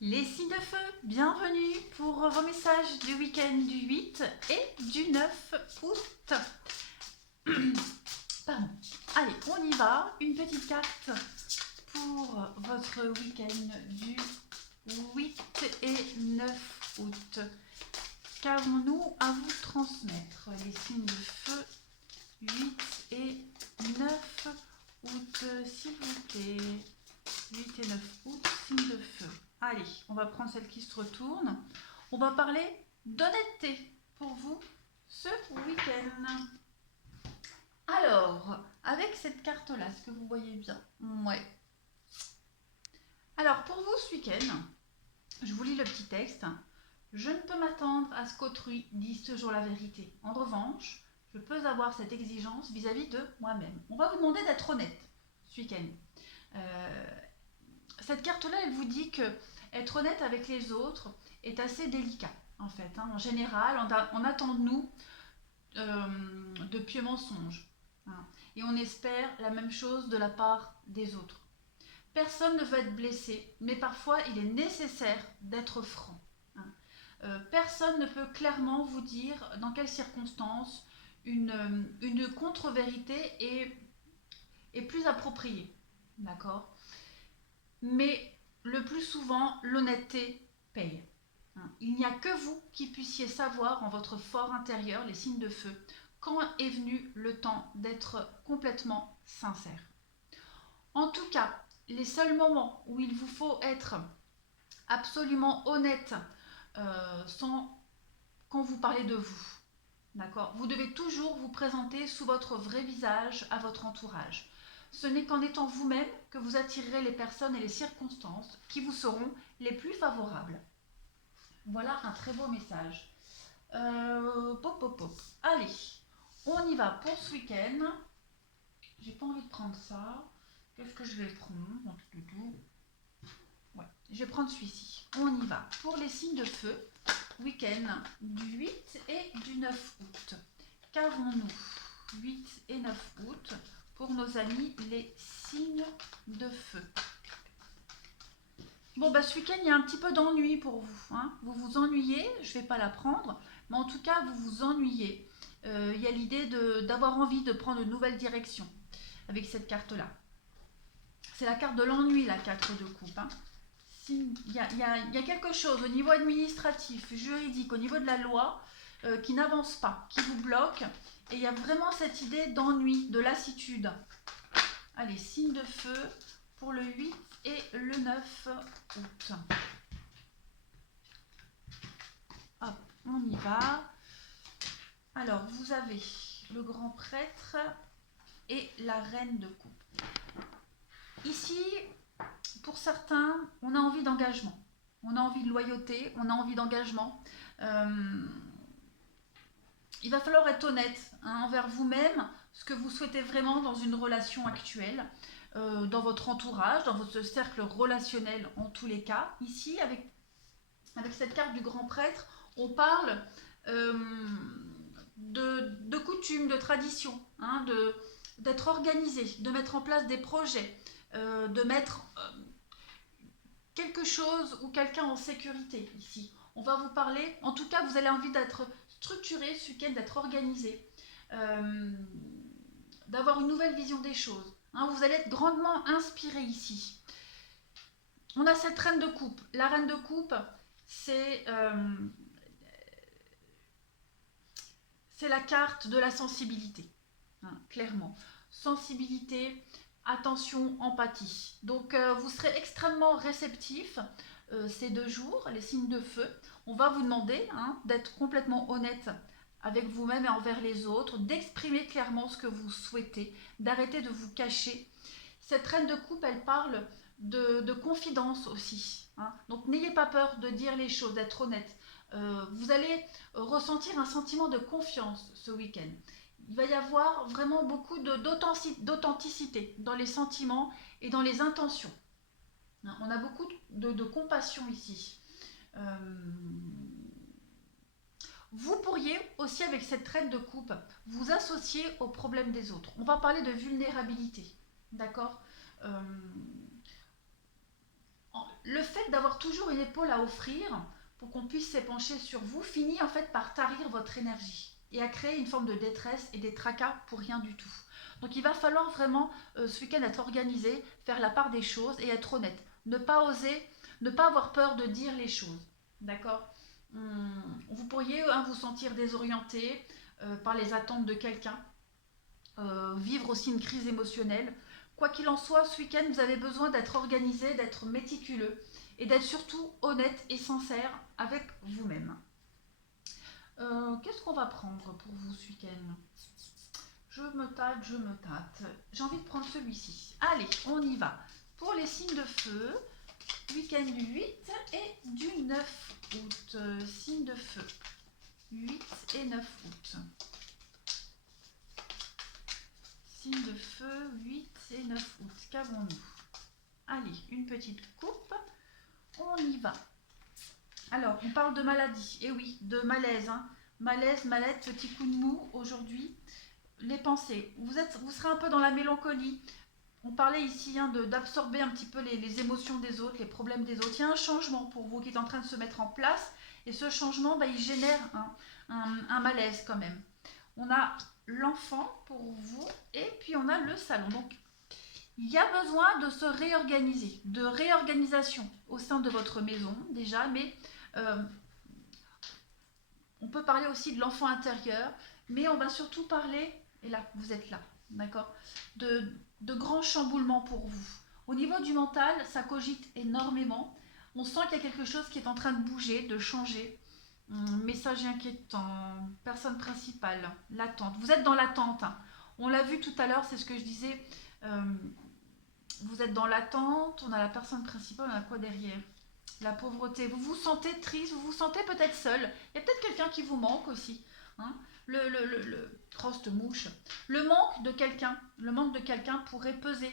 Les signes de feu, bienvenue pour vos messages du week-end du 8 et du 9 août. Pardon. Allez, on y va. Une petite carte pour votre week-end du 8 et 9 août. Qu'avons-nous à vous transmettre? Les signes de feu 8 et 9 août, s'il vous plaît. 8 et 9 août, signe de feu. Allez, on va prendre celle qui se retourne. On va parler d'honnêteté pour vous ce week-end. Alors, avec cette carte-là, est-ce que vous voyez bien? Ouais. Alors, pour vous ce week-end, je vous lis le petit texte. Je ne peux m'attendre à ce qu'autrui dise toujours la vérité. En revanche, je peux avoir cette exigence vis-à-vis de moi-même. On va vous demander d'être honnête ce week-end. Cette carte-là, elle vous dit que être honnête avec les autres est assez délicat, en fait. En général, on attend de nous de pieux mensonges. Et on espère la même chose de la part des autres. Personne ne veut être blessé, mais parfois il est nécessaire d'être franc. Personne ne peut clairement vous dire dans quelles circonstances une contre-vérité est plus appropriée. D'accord? Mais le plus souvent, l'honnêteté paye. Il n'y a que vous qui puissiez savoir en votre fort intérieur, les signes de feu, quand est venu le temps d'être complètement sincère. En tout cas, les seuls moments où il vous faut être absolument honnête sont quand vous parlez de vous. D'accord? Vous devez toujours vous présenter sous votre vrai visage à votre entourage. Ce n'est qu'en étant vous-même que vous attirerez les personnes et les circonstances qui vous seront les plus favorables. Voilà un très beau message. Pop, pop, pop. Allez, on y va pour ce week-end. J'ai pas envie de prendre ça. Qu'est-ce que je vais prendre? Ouais, je vais prendre celui-ci. On y va. Pour les signes de feu, week-end du 8 et du 9 août. Qu'avons-nous 8 et 9 août pour nos amis les signes de feu? Bon, ce week-end, il y a un petit peu d'ennui pour vous. Vous vous ennuyez, je ne vais pas la prendre, mais en tout cas, vous vous ennuyez. Il y a l'idée d'avoir envie de prendre une nouvelle direction avec cette carte-là. C'est la carte de l'ennui, la 4 de coupe. Il y a quelque chose au niveau administratif, juridique, au niveau de la loi qui n'avance pas, qui vous bloque. Et il y a vraiment cette idée d'ennui, de lassitude. Allez, signe de feu pour le 8 et le 9 août. Hop, on y va. Alors, vous avez le grand prêtre et la reine de coupe. Ici, pour certains, on a envie d'engagement. On a envie de loyauté, on a envie d'engagement. Il va falloir être honnête envers vous-même, ce que vous souhaitez vraiment dans une relation actuelle, dans votre entourage, dans votre cercle relationnel en tous les cas. Ici, avec cette carte du grand prêtre, on parle de coutumes, de traditions, d'être organisé, de mettre en place des projets, de mettre quelque chose ou quelqu'un en sécurité ici. On va vous parler, en tout cas vous avez envie d'être structuré ce week-end, d'être organisé, d'avoir une nouvelle vision des choses. Vous allez être grandement inspiré ici. On a cette reine de coupe. La reine de coupe, c'est la carte de la sensibilité, clairement. Sensibilité, attention, empathie. Donc vous serez extrêmement réceptif ces 2 jours, les signes de feu. On va vous demander d'être complètement honnête avec vous-même et envers les autres, d'exprimer clairement ce que vous souhaitez, d'arrêter de vous cacher. Cette reine de coupe, elle parle de confidence aussi. Donc n'ayez pas peur de dire les choses, d'être honnête. Vous allez ressentir un sentiment de confiance ce week-end. Il va y avoir vraiment beaucoup d'authenticité dans les sentiments et dans les intentions. On a beaucoup de compassion ici. Vous pourriez aussi, avec cette reine de coupe, vous associer aux problèmes des autres. On va parler de vulnérabilité. D'accord ? le fait d'avoir toujours une épaule à offrir pour qu'on puisse s'épancher sur vous finit en fait par tarir votre énergie et à créer une forme de détresse et des tracas pour rien du tout. Donc il va falloir vraiment ce week-end être organisé, faire la part des choses et être honnête. Ne pas oser, ne pas avoir peur de dire les choses. D'accord. Vous pourriez vous sentir désorienté par les attentes de quelqu'un, vivre aussi une crise émotionnelle. Quoi qu'il en soit, ce week-end, vous avez besoin d'être organisé, d'être méticuleux et d'être surtout honnête et sincère avec vous-même. Qu'est-ce qu'on va prendre pour vous ce week-end? Je me tâte, je me tâte. J'ai envie de prendre celui-ci. Allez, on y va. Pour les signes de feu, week-end du 8 et du 9 août. Signes de feu, 8 et 9 août. Signes de feu, 8 et 9 août. Qu'avons-nous? Allez, une petite coupe. On y va. Alors, on parle de maladie. Et oui, de malaise. Hein. Malaise, mal-être, petit coup de mou aujourd'hui. Les pensées. Vous serez un peu dans la mélancolie. On parlait ici d'absorber un petit peu les émotions des autres, les problèmes des autres. Il y a un changement pour vous qui est en train de se mettre en place. Et ce changement, il génère un malaise quand même. On a l'enfant pour vous et puis on a le salon. Donc, il y a besoin de se réorganiser, de réorganisation au sein de votre maison déjà, mais on peut parler aussi de l'enfant intérieur, mais on va surtout parler, et là, vous êtes là, d'accord, de grands chamboulements pour vous. Au niveau du mental, ça cogite énormément. On sent qu'il y a quelque chose qui est en train de bouger, de changer. Message inquiétant, personne principale, l'attente. Vous êtes dans l'attente. Hein. On l'a vu tout à l'heure, c'est ce que je disais. Vous êtes dans l'attente, on a la personne principale, on a quoi derrière? La pauvreté. Vous vous sentez triste, vous vous sentez peut-être seul. Il y a peut-être quelqu'un qui vous manque aussi. Hein. Croste mouche. Le manque de quelqu'un pourrait peser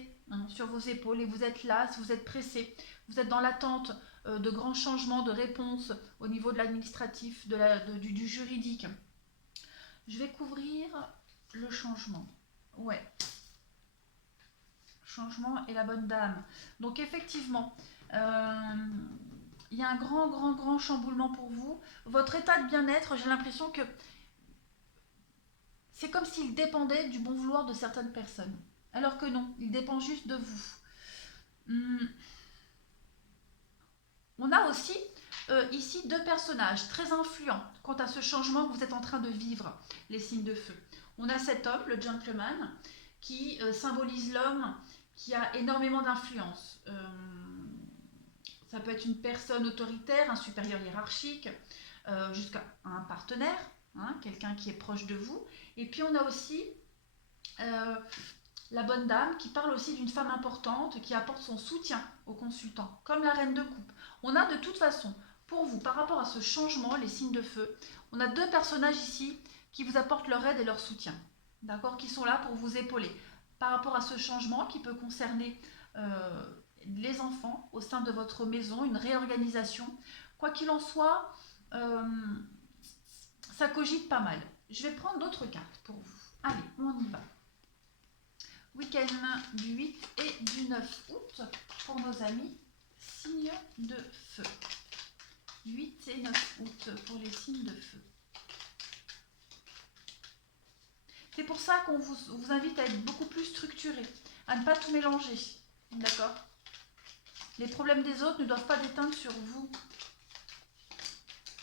sur vos épaules et vous êtes là, si vous êtes pressé. Vous êtes dans l'attente de grands changements de réponse au niveau de l'administratif, du juridique. Je vais couvrir le changement. Ouais. Changement et la bonne dame. Donc effectivement, il y a un grand chamboulement pour vous. Votre état de bien-être, j'ai l'impression que c'est comme s'il dépendait du bon vouloir de certaines personnes. Alors que non, il dépend juste de vous. On a aussi ici deux personnages très influents quant à ce changement que vous êtes en train de vivre, les signes de feu. On a cet homme, le gentleman, qui symbolise l'homme qui a énormément d'influence. Ça peut être une personne autoritaire, un supérieur hiérarchique, jusqu'à un partenaire, quelqu'un qui est proche de vous. Et puis on a aussi la bonne dame qui parle aussi d'une femme importante qui apporte son soutien au consultant, comme la reine de coupe. On a de toute façon, pour vous, par rapport à ce changement, les signes de feu, on a deux personnages ici qui vous apportent leur aide et leur soutien, d'accord, qui sont là pour vous épauler. Par rapport à ce changement qui peut concerner les enfants au sein de votre maison, une réorganisation. Quoi qu'il en soit, ça cogite pas mal. Je vais prendre d'autres cartes pour vous. Allez, on y va. Week-end du 8 et du 9 août pour nos amis signes de feu. 8 et 9 août pour les signes de feu. C'est pour ça qu'on vous invite à être beaucoup plus structuré, à ne pas tout mélanger. D'accord? Les problèmes des autres ne doivent pas déteindre sur vous.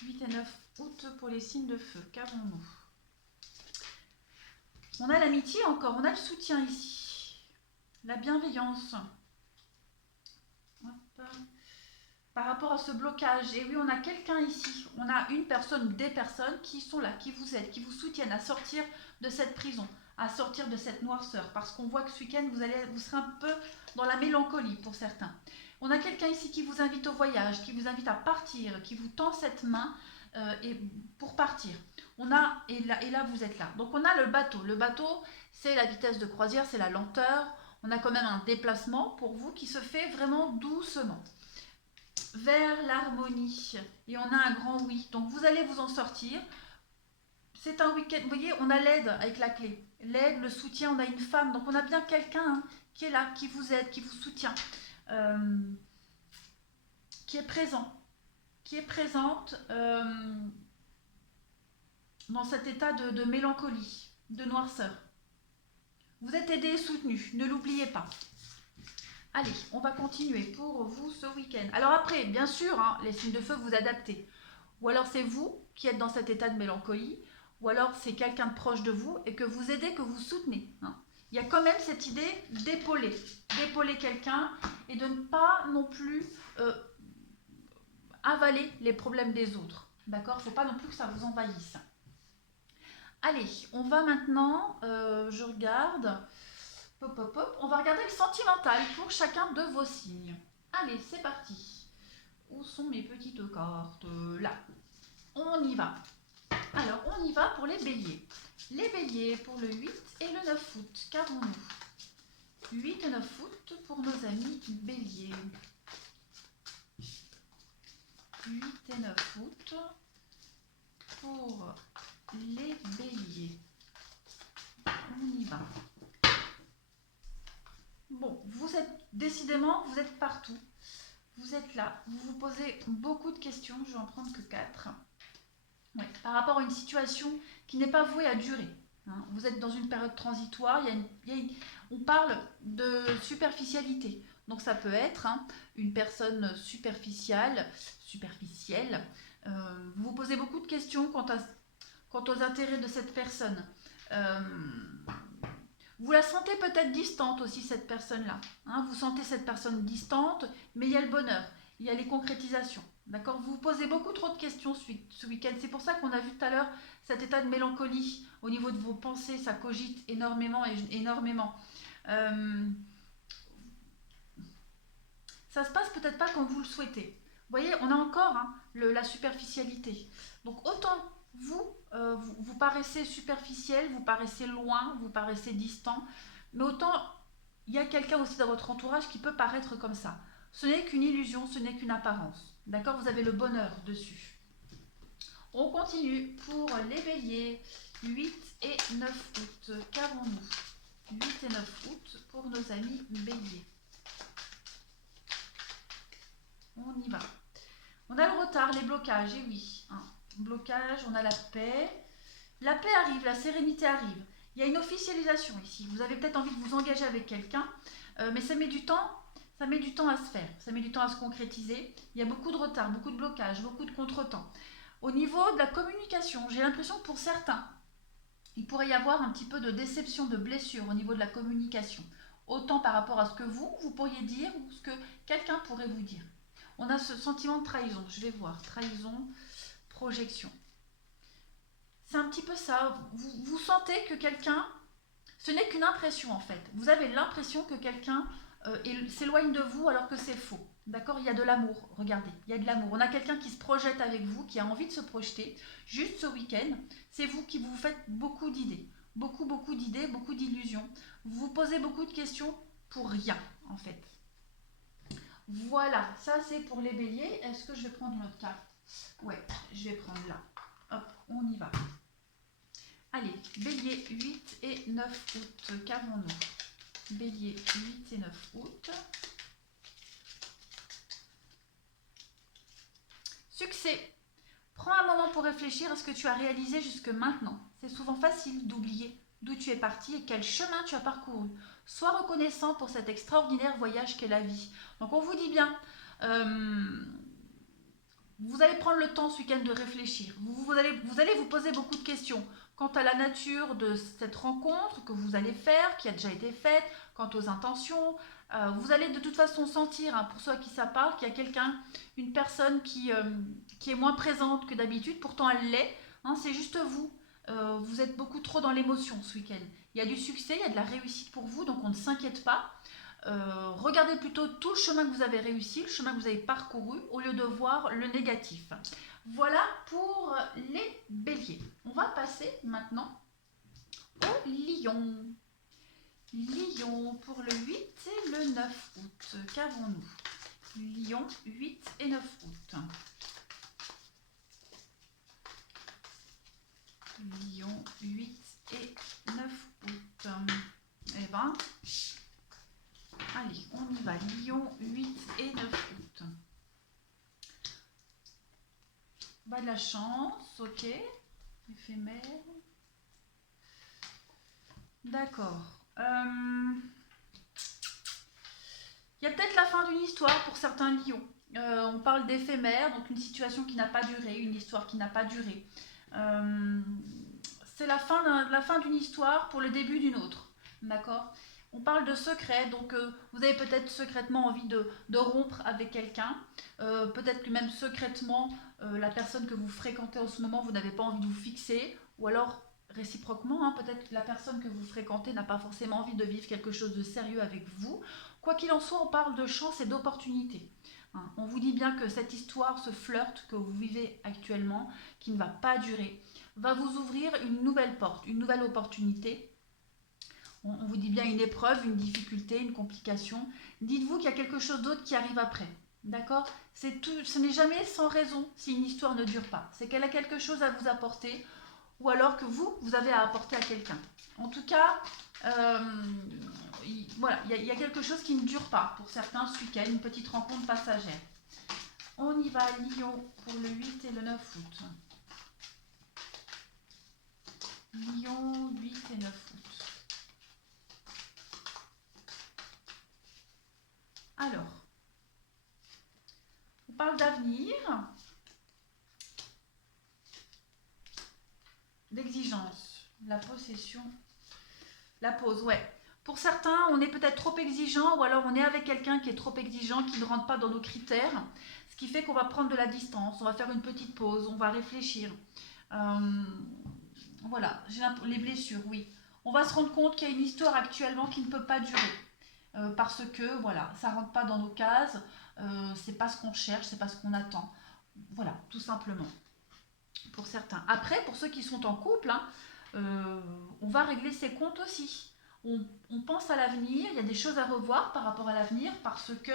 8 et 9 août pour les signes de feu. Qu'avons-nous? On a l'amitié encore, on a le soutien ici. La bienveillance. Hop. Par rapport à ce blocage, et oui, on a quelqu'un ici, on a une personne ou des personnes qui sont là, qui vous aident, qui vous soutiennent à sortir de cette prison, à sortir de cette noirceur, parce qu'on voit que ce week-end, vous serez un peu dans la mélancolie pour certains. On a quelqu'un ici qui vous invite au voyage, qui vous invite à partir, qui vous tend cette main pour partir. Et là, vous êtes là. Donc on a le bateau. Le bateau, c'est la vitesse de croisière, c'est la lenteur. On a quand même un déplacement pour vous qui se fait vraiment doucement vers l'harmonie. Et on a un grand oui. Donc vous allez vous en sortir. C'est un week-end. Vous voyez, on a l'aide avec la clé. L'aide, le soutien, on a une femme. Donc on a bien quelqu'un qui est là, qui vous aide, qui vous soutient. qui est présent, qui est présente dans cet état de mélancolie, de noirceur. Vous êtes aidé et soutenu, ne l'oubliez pas. Allez, on va continuer pour vous ce week-end. Alors après, bien sûr, hein, les signes de feu, vous adaptez. Ou alors c'est vous qui êtes dans cet état de mélancolie, ou alors c'est quelqu'un de proche de vous et que vous aidez, que vous soutenez. Hein. Il y a quand même cette idée d'épauler quelqu'un et de ne pas non plus avaler les problèmes des autres. D'accord? Il ne faut pas non plus que ça vous envahisse. Allez, on va maintenant, je regarde, on va regarder le sentimental pour chacun de vos signes. Allez, c'est parti. Où sont mes petites cartes? Là. On y va. Alors, on y va pour les béliers. Les béliers pour le 8 et le 9 août. Qu'avons-nous? 8 et 9 août pour nos amis béliers. 8 et 9 août pour les béliers. On y va. Bon, vous êtes décidément, vous êtes partout. Vous êtes là, vous vous posez beaucoup de questions, je vais en prendre que 4. Ouais, par rapport à une situation qui n'est pas vouée à durer. Hein. Vous êtes dans une période transitoire, on parle de superficialité. Donc ça peut être une personne superficielle. Vous vous posez beaucoup de questions quant aux intérêts de cette personne. Vous la sentez peut-être distante aussi, cette personne-là. Hein, vous sentez cette personne distante, mais il y a le bonheur, il y a les concrétisations. D'accord? Vous vous posez beaucoup trop de questions ce week-end. C'est pour ça qu'on a vu tout à l'heure cet état de mélancolie au niveau de vos pensées. Ça cogite énormément et énormément. Ça se passe peut-être pas comme vous le souhaitez. Vous voyez, on a encore la superficialité. Donc autant vous paraissez superficiel, vous paraissez loin, vous paraissez distant, mais autant il y a quelqu'un aussi dans votre entourage qui peut paraître comme ça. Ce n'est qu'une illusion, ce n'est qu'une apparence. D'accord? Vous avez le bonheur dessus. On continue pour les béliers, 8 et 9 août. Qu'avons-nous? 8 et 9 août pour nos amis béliers. On y va. On a le retard, les blocages, et oui. Blocage, on a la paix. La paix arrive, la sérénité arrive. Il y a une officialisation ici. Vous avez peut-être envie de vous engager avec quelqu'un, mais ça met du temps. Ça met du temps à se faire, ça met du temps à se concrétiser. Il y a beaucoup de retard, beaucoup de blocages, beaucoup de contretemps. Au niveau de la communication, j'ai l'impression que pour certains, il pourrait y avoir un petit peu de déception, de blessure au niveau de la communication. Autant par rapport à ce que vous pourriez dire ou ce que quelqu'un pourrait vous dire. On a ce sentiment de trahison, je vais voir, trahison, projection. C'est un petit peu ça, vous sentez que quelqu'un, ce n'est qu'une impression en fait. Vous avez l'impression que quelqu'un s'éloigne de vous alors que c'est faux. D'accord? Il y a de l'amour, regardez, il y a de l'amour. On a quelqu'un qui se projette avec vous, qui a envie de se projeter. Juste ce week-end, c'est vous qui vous faites beaucoup d'idées. Beaucoup d'idées, beaucoup d'illusions. Vous vous posez beaucoup de questions pour rien, en fait. Voilà, ça c'est pour les béliers. Est-ce que je vais prendre une autre carte? Ouais, je vais prendre là. Hop, on y va. Allez, bélier 8 et 9 août, qu'avons-nous? Bélier 8 et 9 août. Succès. Prends un moment pour réfléchir à ce que tu as réalisé jusque maintenant. C'est souvent facile d'oublier d'où tu es parti et quel chemin tu as parcouru. Sois reconnaissant pour cet extraordinaire voyage qu'est la vie. Donc on vous dit bien, vous allez prendre le temps ce week-end de réfléchir. Vous allez vous poser beaucoup de questions quant à la nature de cette rencontre que vous allez faire, qui a déjà été faite, quant aux intentions. Vous allez de toute façon sentir, pour ceux à qui ça parle, qu'il y a quelqu'un, une personne qui est moins présente que d'habitude. Pourtant elle l'est, c'est juste vous. Vous êtes beaucoup trop dans l'émotion ce week-end. Il y a du succès, il y a de la réussite pour vous, donc on ne s'inquiète pas. Regardez plutôt tout le chemin que vous avez réussi, le chemin que vous avez parcouru, au lieu de voir le négatif. Voilà pour les béliers. On va passer maintenant au lion. Lion pour le 8 et le 9 août. Qu'avons-nous? Lion, 8 et 9 août. Lion, 8 et 9 août. Eh ben, allez, on y va. Lion, 8 et 9 août. Bas de la chance, ok. Éphémère. D'accord. Il y a peut-être la fin d'une histoire pour certains lions. On parle d'éphémère, donc une situation qui n'a pas duré, une histoire qui n'a pas duré. Euh, c'est la fin d'une histoire pour le début d'une autre. D'accord. On parle de secret, donc vous avez peut-être secrètement envie de rompre avec quelqu'un. Peut-être que même secrètement, la personne que vous fréquentez en ce moment, vous n'avez pas envie de vous fixer. Ou alors, réciproquement, hein, peut-être que la personne que vous fréquentez n'a pas forcément envie de vivre quelque chose de sérieux avec vous. Quoi qu'il en soit, on parle de chance et d'opportunité. Hein, on vous dit bien que cette histoire, ce flirt que vous vivez actuellement, qui ne va pas durer, va vous ouvrir une nouvelle porte, une nouvelle opportunité. On vous dit bien une épreuve, une difficulté, une complication. Dites-vous qu'il y a quelque chose d'autre qui arrive après. D'accord. Ce n'est jamais sans raison si une histoire ne dure pas. C'est qu'elle a quelque chose à vous apporter ou alors que vous avez à apporter à quelqu'un. En tout cas, voilà, il y a quelque chose qui ne dure pas pour certains ce week-end, une petite rencontre passagère. On y va, Lion, pour le 8 et le 9 août. Lion, 8 et 9 août. Alors, on parle d'avenir, d'exigence, la possession, la pause, ouais. Pour certains, on est peut-être trop exigeant ou alors on est avec quelqu'un qui est trop exigeant, qui ne rentre pas dans nos critères, ce qui fait qu'on va prendre de la distance, on va faire une petite pause, on va réfléchir. Voilà, les blessures, oui. On va se rendre compte qu'il y a une histoire actuellement qui ne peut pas durer. Parce que, voilà, ça ne rentre pas dans nos cases, c'est pas ce qu'on cherche, c'est pas ce qu'on attend. Voilà, tout simplement. Pour certains. Après, pour ceux qui sont en couple, hein, on va régler ses comptes aussi. On pense à l'avenir, il y a des choses à revoir par rapport à l'avenir parce que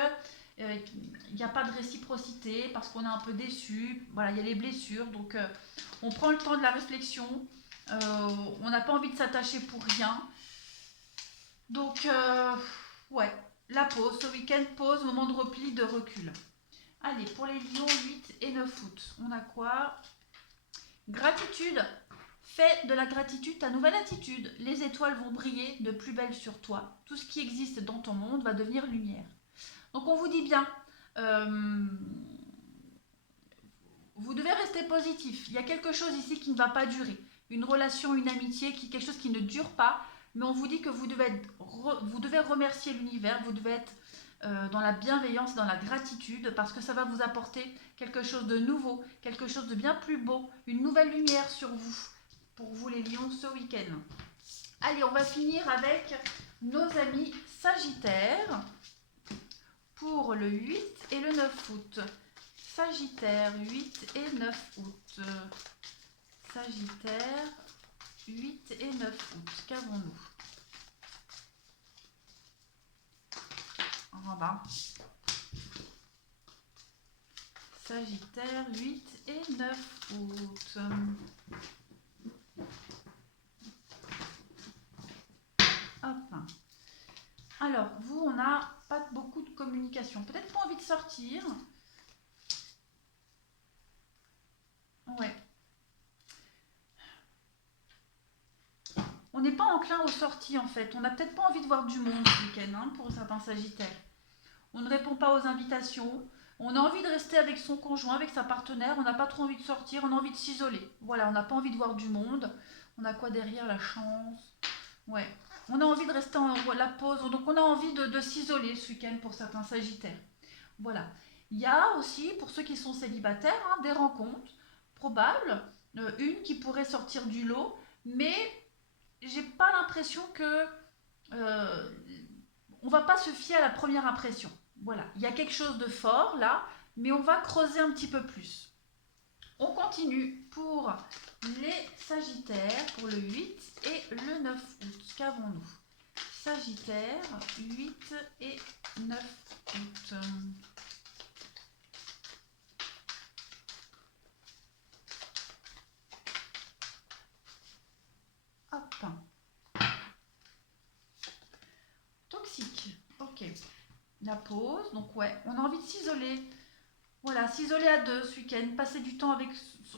il n'y a pas de réciprocité, parce qu'on est un peu déçu, voilà, il y a les blessures, donc on prend le temps de la réflexion, on n'a pas envie de s'attacher pour rien. Donc, ouais, la pause, ce week-end, pause, moment de repli, de recul. Allez, pour les lions, 8 et 9 août, on a quoi? Gratitude. Fais de la gratitude ta nouvelle attitude. Les étoiles vont briller de plus belle sur toi. Tout ce qui existe dans ton monde va devenir lumière. Donc on vous dit bien, vous devez rester positif. Il y a quelque chose ici qui ne va pas durer. Une relation, une amitié, quelque chose qui ne dure pas. Mais on vous dit que vous devez remercier l'univers, vous devez être dans la bienveillance, dans la gratitude, parce que ça va vous apporter quelque chose de nouveau, quelque chose de bien plus beau, une nouvelle lumière sur vous, pour vous les lions ce week-end. Allez, on va finir avec nos amis Sagittaires pour le 8 et le 9 août. Sagittaire, 8 et 9 août. Sagittaire, 8 et 9 août. Qu'avons-nous? En bas. Sagittaire, 8 et 9 août. Hop. Alors, vous, on n'a pas beaucoup de communication. Peut-être pas envie de sortir. Ouais. On n'est pas enclin aux sorties en fait. On n'a peut-être pas envie de voir du monde ce week-end hein, pour certains Sagittaires. On ne répond pas aux invitations. On a envie de rester avec son conjoint, avec sa partenaire. On n'a pas trop envie de sortir. On a envie de s'isoler. Voilà, on n'a pas envie de voir du monde. On a quoi derrière? La chance. Ouais. On a envie de rester en la pause. Donc on a envie de s'isoler ce week-end pour certains Sagittaires. Voilà. Il y a aussi, pour ceux qui sont célibataires, hein, des rencontres probables. Une qui pourrait sortir du lot. Mais j'ai pas l'impression que on va pas se fier à la première impression. Voilà, il y a quelque chose de fort là, mais on va creuser un petit peu plus. On continue pour les Sagittaires pour le 8 et le 9 août. Qu'avons-nous? Sagittaire, 8 et 9 août. Hop. Toxique. Ok. La pause. Donc ouais, on a envie de s'isoler. Voilà, s'isoler à deux ce week-end, passer du temps avec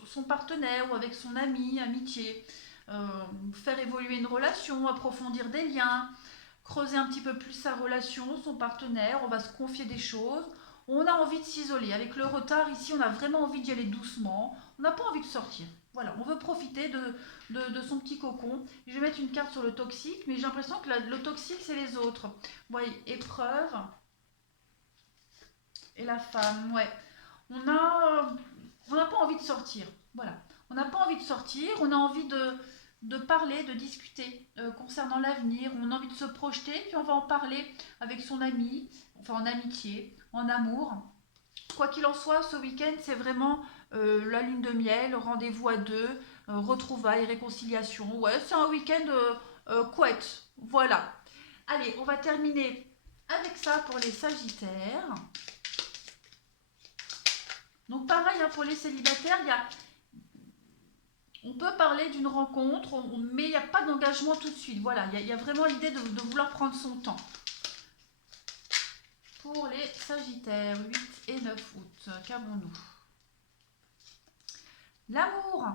son partenaire ou avec son ami, amitié, faire évoluer une relation, approfondir des liens, creuser un petit peu plus sa relation, son partenaire, on va se confier des choses. On a envie de s'isoler. Avec le retard, ici, on a vraiment envie d'y aller doucement. On n'a pas envie de sortir. Voilà, on veut profiter de son petit cocon. Je vais mettre une carte sur le toxique, mais j'ai l'impression que le toxique, c'est les autres. Vous voyez, épreuve et la femme, ouais. On a, on n'a pas envie de sortir. Voilà. On n'a pas envie de sortir, on a envie de parler, de discuter concernant l'avenir, on a envie de se projeter, puis on va en parler avec son ami, enfin en amitié, en amour. Quoi qu'il en soit, ce week-end, c'est vraiment la lune de miel, rendez-vous à deux, retrouvailles, réconciliation. Ouais, c'est un week-end couette. Voilà. Allez, on va terminer avec ça pour les Sagittaires. Donc pareil, hein, pour les célibataires, on peut parler d'une rencontre, mais il n'y a pas d'engagement tout de suite. Voilà, il y a vraiment l'idée de vouloir prendre son temps. Pour les Sagittaires, 8 et 9 août, qu'avons-nous? L'amour.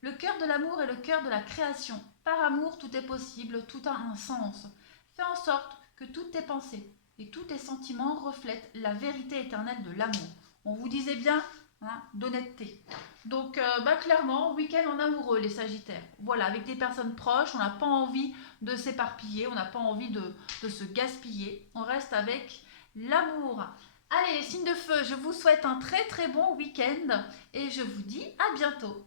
Le cœur de l'amour est le cœur de la création. Par amour, tout est possible, tout a un sens. Fais en sorte que toutes tes pensées et tous tes sentiments reflètent la vérité éternelle de l'amour. On vous disait bien, hein, d'honnêteté. Donc, clairement, week-end en amoureux, les Sagittaires. Voilà, avec des personnes proches, on n'a pas envie de s'éparpiller, on n'a pas envie de se gaspiller. On reste avec l'amour. Allez, les signes de feu, je vous souhaite un très très bon week-end et je vous dis à bientôt.